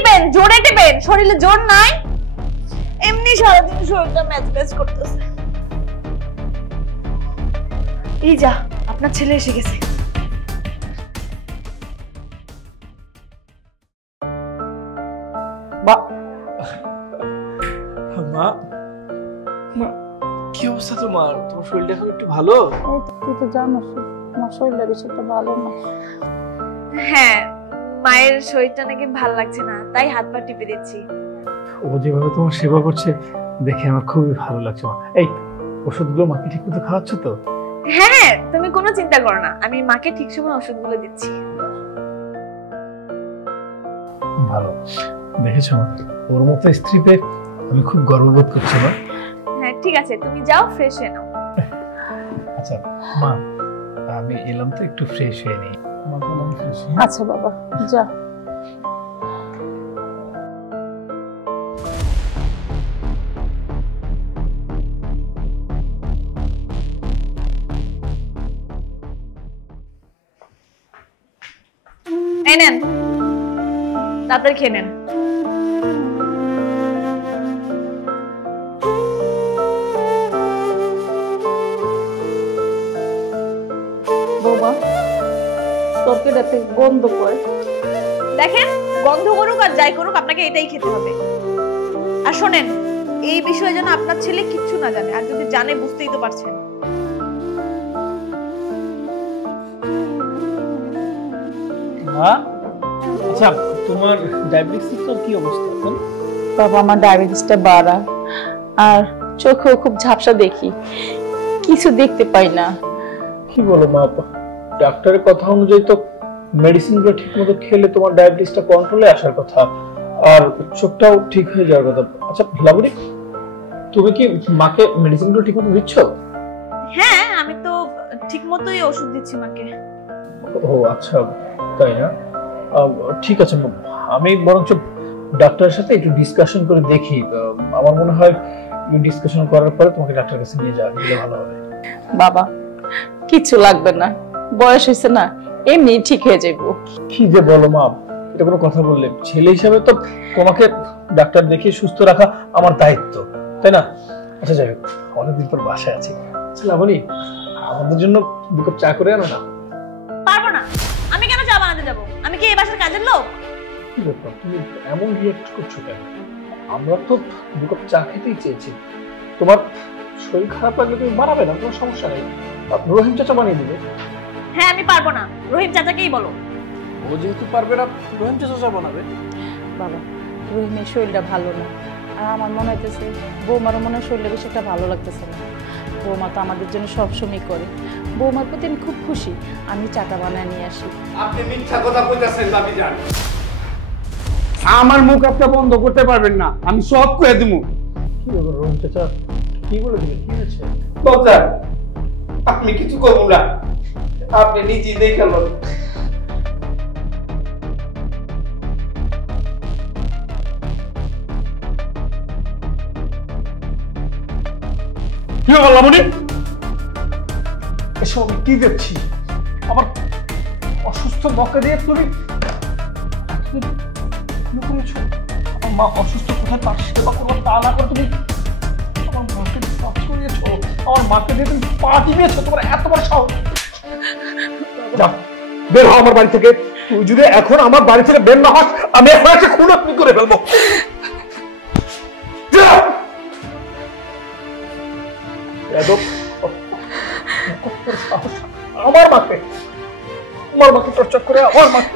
টিপেন, জোরে টিপেন, শরীরে জোর নাই। এমনি সারাদিন শরীরটা ম্যাচ করতেছে। এই যা, আপনার ছেলে এসে গেছে। মা মা মা কি অবস্থা তোমার? তোমার শরীরটা এখন একটু ভালো? তুই তো জানোস আমার শরীরটা বেশি একটা ভালো না। হ্যাঁ, মায়ের শরীরটা নাকি ভালো লাগছে না, তাই হাত পা টিপে দিচ্ছি। ও যেভাবে তোমার সেবা করছে দেখে আমার খুবই ভালো লাগছে মা। এই ওষুধগুলো মাকে ঠিক মতো খাওয়াচ্ছ তো? হ্যাঁ, তুমি কোনো চিন্তা করো না, আমি মাকে ঠিক সময় ওষুধগুলো দিচ্ছি। ভালো, দেখেছো ওর মতো স্ত্রী পেয়ে আমি খুব গর্ববোধ করছি মা। হ্যাঁ ঠিক আছে, তুমি যাও ফ্রেশ হয়ে নাও। আচ্ছা মা, আমি এলাম তো একটু ফ্রেশ হয়ে নিই। আচ্ছা বাবা যা। এই নেন, তাড়াতাড়ি খেয়ে নেন। বৌমা তরকারিটাতে গন্ধ করে। দেখেন, গন্ধ করুক আর যাই করুক, আপনাকে এটাই খেতে হবে। আর শোনেন, এই বিষয়ে যেন আপনার ছেলে কিচ্ছু না জানে, আর যদি জানে বুঝতেই তো পারছেন। মা আচ্ছা, তোমার ডায়াবেটিসের কি অবস্থা এখন? বাবা আমার ডায়াবেটিসটা বাড়া, আর চোখেও খুব ঝাপসা দেখি, কিছু দেখতে পাই না। কি বলো মা? ডাক্তারের কথা অনুযায়ী তো মেডিসিনগুলো ঠিকমতো খেলে তোমার ডায়াবেটিসটা কন্ট্রোলে আসার কথা, আর চোখটাও ঠিক হয়ে যাওয়ার কথা। আচ্ছা লাবণী, তুমি কি মাকে মেডিসিনগুলো ঠিকমতো দিচ্ছ? হ্যাঁ, আমি তো ঠিক মতোই ওষুধ দিচ্ছি মাকে। ও আচ্ছা, তাই না? ঠিক আছে, আমি বরঞ্চ ডাক্তারের সাথে একটু ডিসকাশন করে দেখি। আমার মনে হয় ডিসকাশন করার পরে তোমাকে ডাক্তারের কাছে নিয়ে যাওয়া ভালো হবে। বাবা কিছু লাগবে না, বয়স হয়েছে না, এমনি ঠিক হয়ে যাইব। কি যে বলো মা, এটা কোনো কথা বললে? ছেলে হিসাবে তো তোমাকে ডাক্তার দেখিয়ে সুস্থ রাখা আমার দায়িত্ব, তাই না? আচ্ছা যাই হোক, অনেকদিন পর বাসায় আছি। লাবণী, আমাদের জন্য 2 কাপ চা করে আনো না। পারবো না, আমি কেন চা বানাতে যাবো? আমি কি এই বাসার কাজের লোক? কি ব্যাপার, তুমি এমন রিঅ্যাক্ট করছো কেন? আমরা তো 2 কাপ চা খেতেই চেয়েছি। তোমার শরীর খারাপ লাগলে তুমি বানাবে না, কোনো সমস্যা নেই, রহিম চাচা বানিয়ে দিবে। হ্যাঁ আমি পারবো না, রহিম চাচাকেই বলো। ও যেহেতু পারবে না, রহিম চাচা বানাবে। বাবা রহিমের শরীরটা ভালো না, আর আমার মনে হইতেছে বৌমারও মনে হয় শরীরটা বেশি একটা ভালো লাগতেছে না। বৌমা তো আমাদের জন্য সবসময় করে, বৌমার প্রতি আমি খুব খুশি। আমি চাটা বানায় নিয়ে আসি। আপনি মিথ্যা কথা কইতাছেন ভাবি জান। আমার মুখ আপনি বন্ধ করতে পারবেন না, আমি সব কয়ে দিমু। কি ব্যাপার রহিম চাচা, কি বলে দিবে? কি হয়েছে? বাবা আপনি কিছু করবো না, আপনি নিজেই দেখে লন। কি বললাম উনি? এসব আমি কি দেখছি? আমার অসুস্থ বকে দিয়ে তুমি করেছো? আমার মা অসুস্থ, কোথায় তার সেবা করবো তা না করে তুমি আমার মাকে কাজ করিয়েছো, আমার মাকে দিয়ে তুমি পা টিপিয়েছো। তোমার এত বড় সাহস! যা বের হও আমার বাড়ি থেকে। তুই যদি এখন আমার বাড়ি থেকে বের না হস, আমি এখন একটা খুন আপনি করে ফেলবো। আমার মাকে টর্চার করে আমার মাকে